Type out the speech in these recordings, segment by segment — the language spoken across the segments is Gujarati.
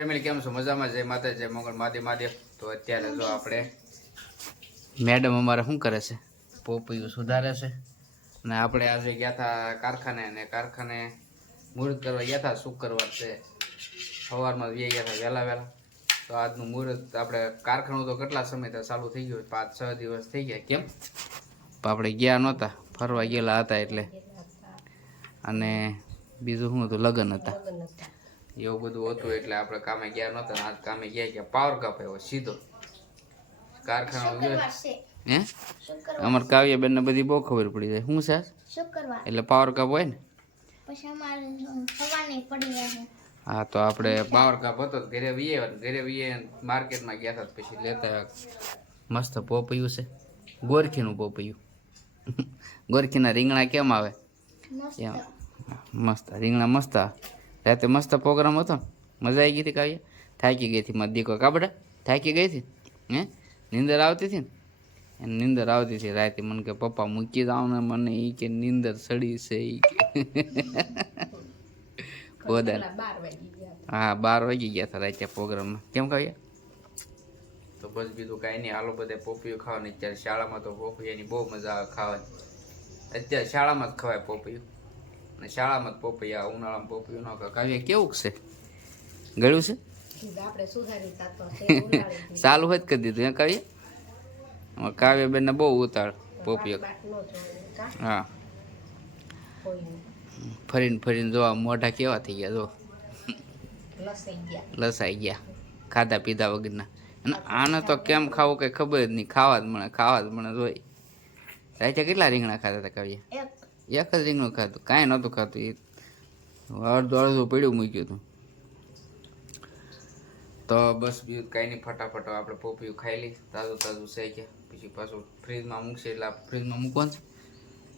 ફેમિલી કેમ છો? મજામાં? જય માતા, જય મંગળ, મહાદેવ. તો અત્યારે જો આપણે મેડમ અમારે શું કરે છે? પોપૈયું સુધારે છે. અને આપણે આજે ગયા હતા કારખાને, અને કારખાને મુહૂર્ત કરવા ગયા હતા. શુક્રવાર છે, સવારમાં ગયા હતા વહેલા. તો આજનું મુહૂર્ત આપણે કારખાનું તો કેટલા સમય ચાલુ થઈ ગયું, 5-6 દિવસ થઈ ગયા. કેમ આપણે ગયા નહોતા, ફરવા ગયેલા હતા એટલે. અને બીજું શું હતું? લગ્ન હતા, એવું બધું હતું એટલે આપણે કામે ગયા નહોતા. આજ કામે ગયા પાવર કપ આવ્યો સીધો કારખાના ગયો. હે અમારે કાવ્ય બેન ને બધી બહુ ખબર પડી જાય. શું છે એટલે પાવર કપ હોય ને હા. તો આપણે પાવર કપ હતો ઘરે વીએ માર્કેટમાં ગયા હતા. પછી લેતા મસ્ત પોપૈયું છે, ગોરખીનું પોપૈયું. ગોરખીના રીંગણા કેમ આવે? મસ્ત રીંગણા મસ્ત. રાતે મસ્ત પ્રોગ્રામ હતો, મજા આવી ગઈ હતી. કાવ્ય થાકી ગઈ હતી, મારી દીકરો કાબડા થાકી ગઈ હતી. હે નીંદર આવતી હતી ને? એને નીંદર આવતી હતી રાતે. મને કે પપ્પા મૂકી જાવ ને, મને એ કે નીંદર સડી છે એ કે. હા 12 વાગી ગયા હતા રાતે પ્રોગ્રામમાં. કેમ કાવ્ય? તો બસ બીજું કાંઈ નહીં. હાલો બધે પોપૈયું ખાવાની. અત્યારે શાળામાં તો પોપૈયાની બહુ મજા આવે ખાવાની. અત્યારે શાળામાં જ ખવાય પોપૈયું, અને શાળામાં જ પોપૈયા. ઉનાળામાં પોપૈયું ન કાવ્ય કેવું છે? ગળ્યું છે? ચાલુ હોય જ કરી દીધું. એ કાવ્ય કાવ્ય બેન ને બહુ ઉતાળ પોપૈયું. હા ફરીને જોવા મોઢા કેવા થઈ ગયા, જો લસાઈ ગયા ખાધા પીધા વગરના. અને આને તો કેમ ખાવું કઈ ખબર જ નહીં. ખાવા જ મને જોઈ. રાતે કેટલા રીંગણા ખાતા હતા કાવ્ય? એક જ રીંગણું ખાતું, કાંઈ નહોતું ખાતું. એ અડધું પડ્યું મૂક્યું હતું. તો બસ બીજું કાંઈ નહીં. ફટાફટ આપણે પોપૈયું ખાઈ લઈ. તાજું છે કે પછી પાછું ફ્રીજમાં મૂકશે. એટલે ફ્રીજમાં મૂકવાનું છે,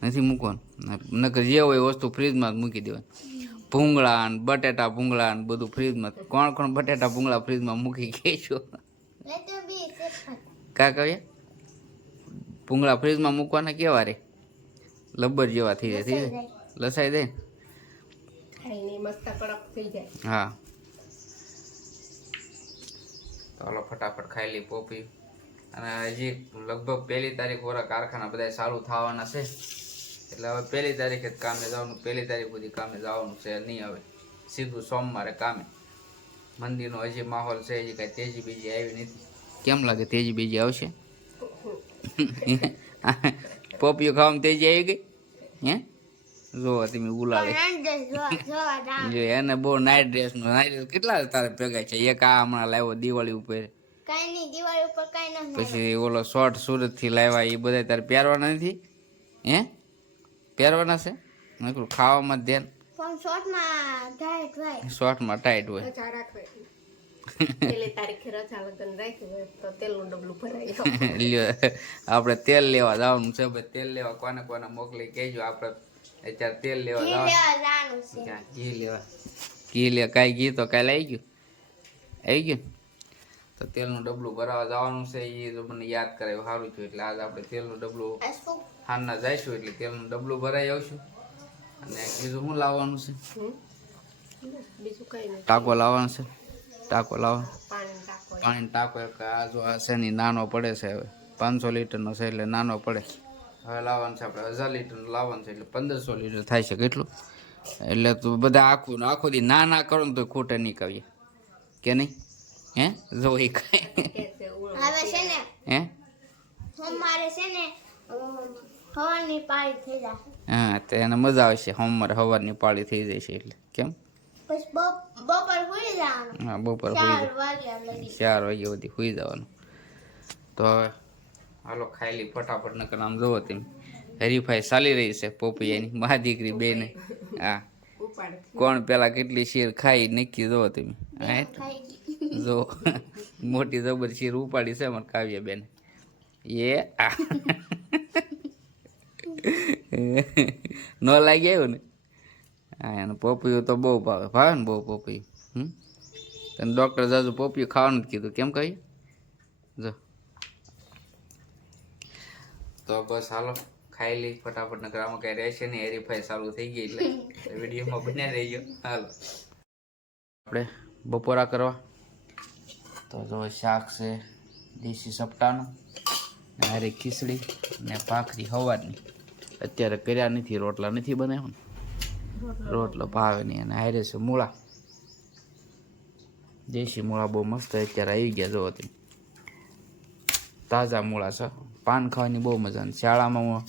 નથી મૂકવાનું. નકર જે હોય વસ્તુ ફ્રીજમાં જ મૂકી દેવાની. ભૂંગળા ને બટેટા ભૂંગળા ને બધું ફ્રીજમાં. કોણ બટેટા ભૂંગળા ફ્રીજમાં મૂકી ગઈ? કા કહે ભૂંગળા ફ્રીજમાં મૂકવાના કેવા રે? લબ્બર જેવા થઈ જાય લસાઈ દે. હા તો હાલો ફટાફટ ખાઈ લઈ પોપૈયું. અને હજી લગભગ 1 તારીખ વાળા કારખાના બધા ચાલુ થવાના છે. એટલે હવે 1 તારીખે જ કામે જવાનું. 1 તારીખ સુધી કામે જવાનું છે નહીં. હવે સીધું સોમવારે કામે. મંદિરનો હજી માહોલ છે, હજી કાંઈ તેજી બીજી આવી નથી. કેમ લાગે તેજી બીજી આવશે? પોપૈયું ખાવામાં તેજી આવી ગઈ? હે જો તમે ઉલાડે જો એને બહુ નાઇટ ડ્રેસ કેટલા તારે ભેગા છે? એક આ હમણાં લાવ્યો દિવાળી ઉપર, પછી ઓલો શોર્ટ સુરત થી લાવ્યા. એ બધા તારે પહેરવાના નથી? હે પહેરવાના છે? મેં ખાવામાં ધ્યાન. શોર્ટમાં ટાઈટ હોય. આપણે તેલ લેવા જવાનું છે. તેલ લેવા કોને મોકલી કહેજો. આપણે અત્યારે તેલ લેવા જવાનું. ઘી લે કાંઈ ઘી તો કાલે આવી ગયું. તો તેલનું ડબલું ભરાવા જવાનું છે. એ મને યાદ કરાયું, સારું થયું. એટલે આજે આપણે તેલનું ડબલું હારના જઈશું એટલે તેલનું ડબલું ભરાઈ આવશું. અને બીજું શું લાવવાનું છે? ટાંકો લાવવાનો છે. ટાંકો લાવવાનો, પાણીનો ટાંકો. એક આ જો આ છે ને નાનો પડે છે. હવે 500 લીટરનો છે એટલે નાનો પડે. હવે લાવવાનું છે આપણે 1000 લીટરનું લાવવાનું છે એટલે 1500 લીટર થાય છે. કેટલું? એટલે તું બધા આખો દી ના કરો ને તો ખોટે નહીં કહીએ કે નહીં? હે જો એ કઈ હે હા તો એને મજા આવશે. સોમવારે સવારની પાળી થઈ જશે. એટલે કેમ? હા બપોર 4 વાગ્યા સુધી સુઈ જવાનું. તો હવે હાલો ખાઈ લઈ ફટાફટ. નકર આમ જોવો તેમ હરીફાઈ ચાલી રહી છે પોપૈયાની. મા દીકરી બે ને. હા કોણ પેલા કેટલી શેર ખાઈ નક્કી જોવો તમે. જો મોટી જબર શેર ઉપાડી છે અમારે કાવ્ય બેન. એ ન લાગી આવ્યું ને? હા એને પોપૈયું તો બહુ ભાવે ને બહુ પોપૈયું. તને ડૉક્ટર જાજુ પોપૈયું ખાવાનું જ કીધું. કેમ કહી? જો તો બસ હાલો ખાઈ લઈ ફટાફટ. નકર આમાં કઈ રહેશે નહીં. હરીફાઈ ચાલુ થઈ ગઈ એટલે વિડીયોમાં બન્યા રહી ગયો. હાલો આપણે બપોરા કરવા તો જો શાક છે દેશી સપટાનું, ને હારી ખીચડી ને ભાખરી સવારની. અત્યારે કર્યા નથી, રોટલા નથી બનાવ્યા ને, રોટલો ભાવે નહીં. અને હારે છે મૂળા, દેશી મૂળા બહુ મસ્ત અત્યારે આવી ગયા. જો તમે તાજા મૂળા છે. પાન ખાવાની બહુ મજા આવે. શાળામાં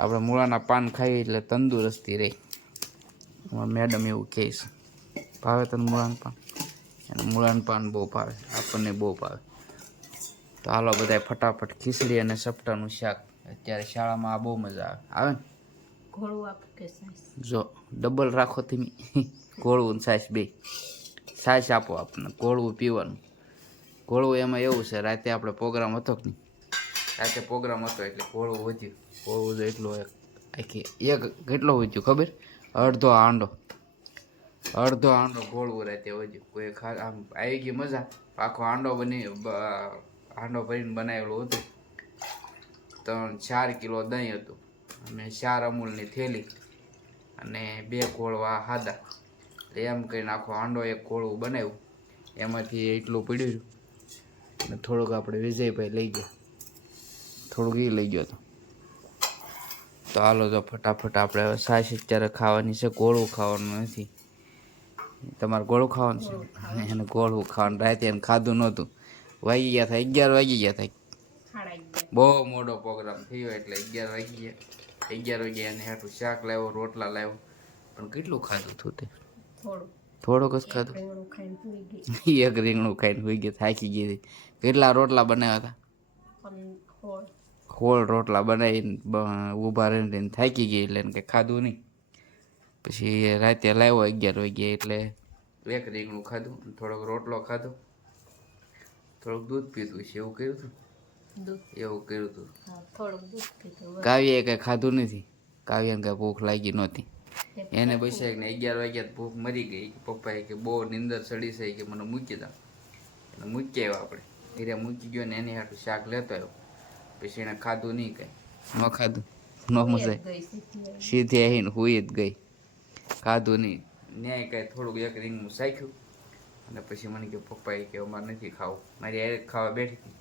આપણે મૂળાના પાન ખાઈએ એટલે તંદુરસ્તી રહે. મેડમ એવું કહે છે. ભાવે તને મૂળાનું પાન? અને મૂળાનું પાન બહુ ભાવે, આપણને બહુ ભાવે. તો હાલો બધા ફટાફટ ખીચડી અને સપટાનું શાક. અત્યારે શાળામાં આ બહુ મજા આવે ને. જો ડબલ રાખો તમે, ગોળવું ને છાશ બે. છાશ આપો આપણને, ગોળવું પીવાનું. ગોળવું એમાં એવું છે, રાતે આપણે પ્રોગ્રામ હતો કે નહીં, રાતે પ્રોગ્રામ હતો એટલે ગોળવું વધ્યું. ગોળવું તો એટલું આખી એક કેટલો વધ્યું ખબર? અડધો હાંડો ગોળવું રાતે વધ્યું. કોઈ આમ આવી ગઈ મજા. આખો હાંડો હાંડો ભરીને બનાવેલું હતું. 3-4 કિલો દહીં હતું અને 4 અમૂલની થેલી અને 2 ગોળવા સાદા. એમ કરીને આખો હાંડો એક ગોળવું બનાવ્યું. એમાંથી એટલું પડ્યું અને થોડુંક આપણે વિજયભાઈ લઈ ગયા, થોડુંક એ લઈ ગયો હતો. તો હાલો તો ફટાફટ આપણે હવે છાશ અત્યારે ખાવાની છે, ગોળવું ખાવાનું નથી. તમારે ગોળું ખાવાનું છે? એને ગોળવું ખાવાનું. રાતે એને ખાધું નહોતું. વાગી ગયા થાય 11 વાગી ગયા થાય. બહુ મોટો પ્રોગ્રામ થયો એટલે 11 વાગી ગયા. 11 વાગ્યા એને હાટું શાક લાવ્યો, રોટલા લાવ્યો. પણ કેટલું ખાધું હતું તે? થોડુંક જ ખાધું. એક રીંગણું ખાઈને હોઈ ગયા, થાકી ગઈ. કેટલા રોટલા બનાવ્યા હતા? 16 રોટલા બનાવીને ઊભા રહીને થાકી ગઈ એટલે એને કંઈ ખાધું નહીં. પછી રાતે લાવ્યો 11 વાગ્યા એટલે એક રીંગણું ખાધું, થોડોક રોટલો ખાધો, થોડુંક દૂધ પીધું છે. એવું કર્યું હતું. કાવ્યાએ કંઈ ખાધું નથી. કાવ્યાને કંઈ ભૂખ લાગી નહોતી. એને બસ ને 11 વાગ્યા ભૂખ મરી ગઈ. પપ્પાએ કે બહુ નીંદર ચડી છે કે મને મૂકી દો. એને મૂકી આવ્યો આપણે. ધીરે મૂકી ગયો ને એની હાટું શાક લેતો આવ્યો. પછી એને ખાધું નહીં કંઈ. ન ખાધું, ન મજા સીધી આવીને હુઈ જ ગઈ. ખાધું નહીં. ન્યાય કાંઈ થોડુંક એક રીંગણું શાખ્યું અને પછી મને કે પપ્પાએ કે અમારે નથી ખાવું. મારી હારે ખાવા બેઠી હતી.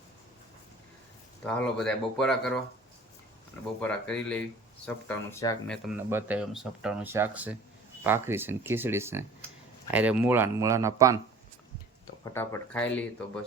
તો હાલો બધા બપોરા કરવા, અને બપોરા કરી લેવી. સપટાનું શાક મેં તમને બતાવ્યું એમ સપટાનું શાક છે, ભાખરી છે ને ખીચડી છે, હારે મૂળાના પાન. તો ફટાફટ ખાઈ લઈએ તો બસ.